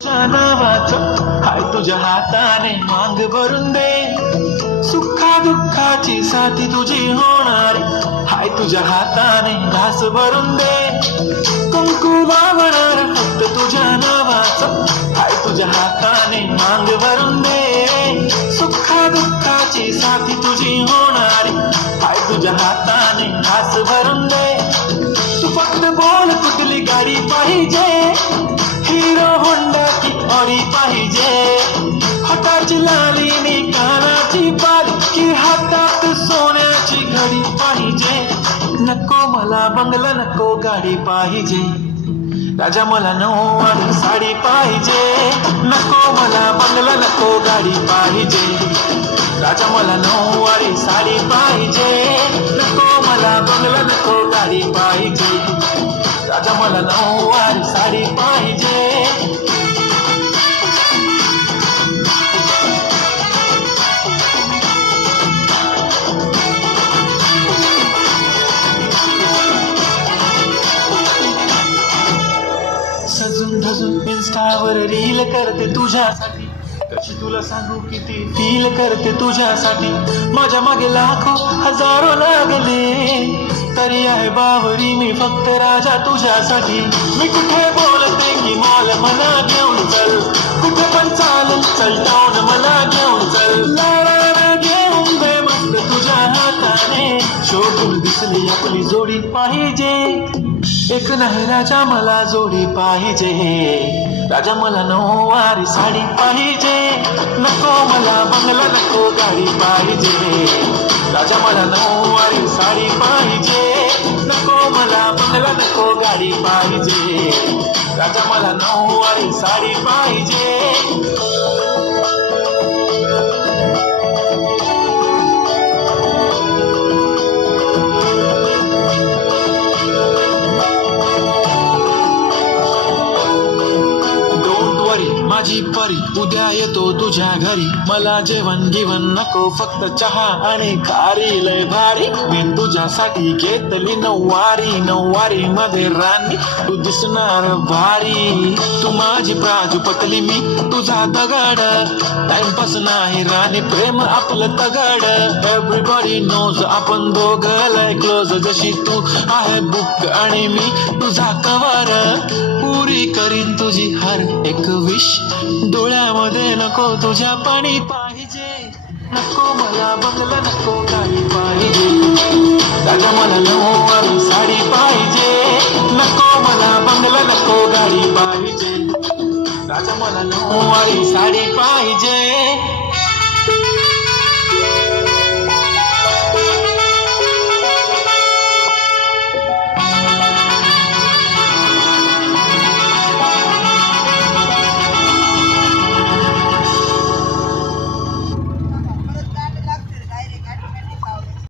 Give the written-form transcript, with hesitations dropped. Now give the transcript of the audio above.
नावाचं हाय तुझ्या हाताने मांग भरून दे, सुखा दुःखाची साथी तुझी होणार हाय तुझ्या हाताने घास भरून दे, कुंकू लावणार फक्त तुझ्या नावाचं हाय तुझ्या हाताने मांग भरून दे, सुखा दुःखाची साथी तुझी होणार हाय तुझ्या हाताने घास भरून दे. तू फक्त बोल कुठली गाडी पाहिजे, हिरो होंडा की ऑडी पाहिजे, हाताची लाली नी कानाची बारीक हातात सोन्याची घडी पाहिजे. नको मला बंगला नको गाडी पाहिजे, राजा मला नऊवारी साडी पाहिजे. नको मला बंगला नको गाडी पाहिजे, राजा मला नऊवारी साडी पाहिजे. नको मला बंगला नको गाडी पाहिजे, राजा मला नऊवारी साडी पाहिजे. सजून धजून इन्स्टावर रील करते तुझ्यासाठी, कशी तुला सांगू किती फील करते तुझ्यासाठी. माझ्या मागे लाखो हजारो लागले, तरी आहे बावरी मी फक्त राजा तुझ्यासाठी. मी कुठे बोलते की मॉल मला घेऊन चल, कुठे पण चाल चल टाऊन मला घेऊन चल. लाडा घेऊन दे मस्त तुझ्या हाताने, शोधून दिसली आपली जोडी पाहिजे. एक नाही राजा मला जोडी पाहिजे, राजा मला नऊवारी साडी पाहिजे. नको मला बंगला नको गाडी पाहिजे, राजा मला नऊवारी साडी पाहिजे. नको मला बंगला नको गाडी पाहिजे, राजा मला नऊवारी साडी पाहिजे. माझी परी उद्या येतो तुझ्या घरी, मला जेवण गिवण नको फक्त चहा आणि खारी लय भारी. मी तुझ्यासाठी घेतली नऊवारी, नऊवारी मध्ये राणी तू दिसणार भारी. तू माझी प्राजूपतली मी तुझा दगड, टाइमपास नाही राणी प्रेम आपलं तगड. एव्हरीबॉडी नोज आपण दोघं लय क्लोज, जशी तू आहे बुक आणि मी तुझा कवर. पुरी करीन तुझी हर एक विश, डोळ्यामध्ये नको तुझ्या पाणी पाहिजे. नको मला बंगला नको गाडी पाहिजे, राजा मला नऊवारी साडी पाहिजे. नको मला बंगला नको गाडी पाहिजे, राजा मला नऊवारी साडी पाहिजे.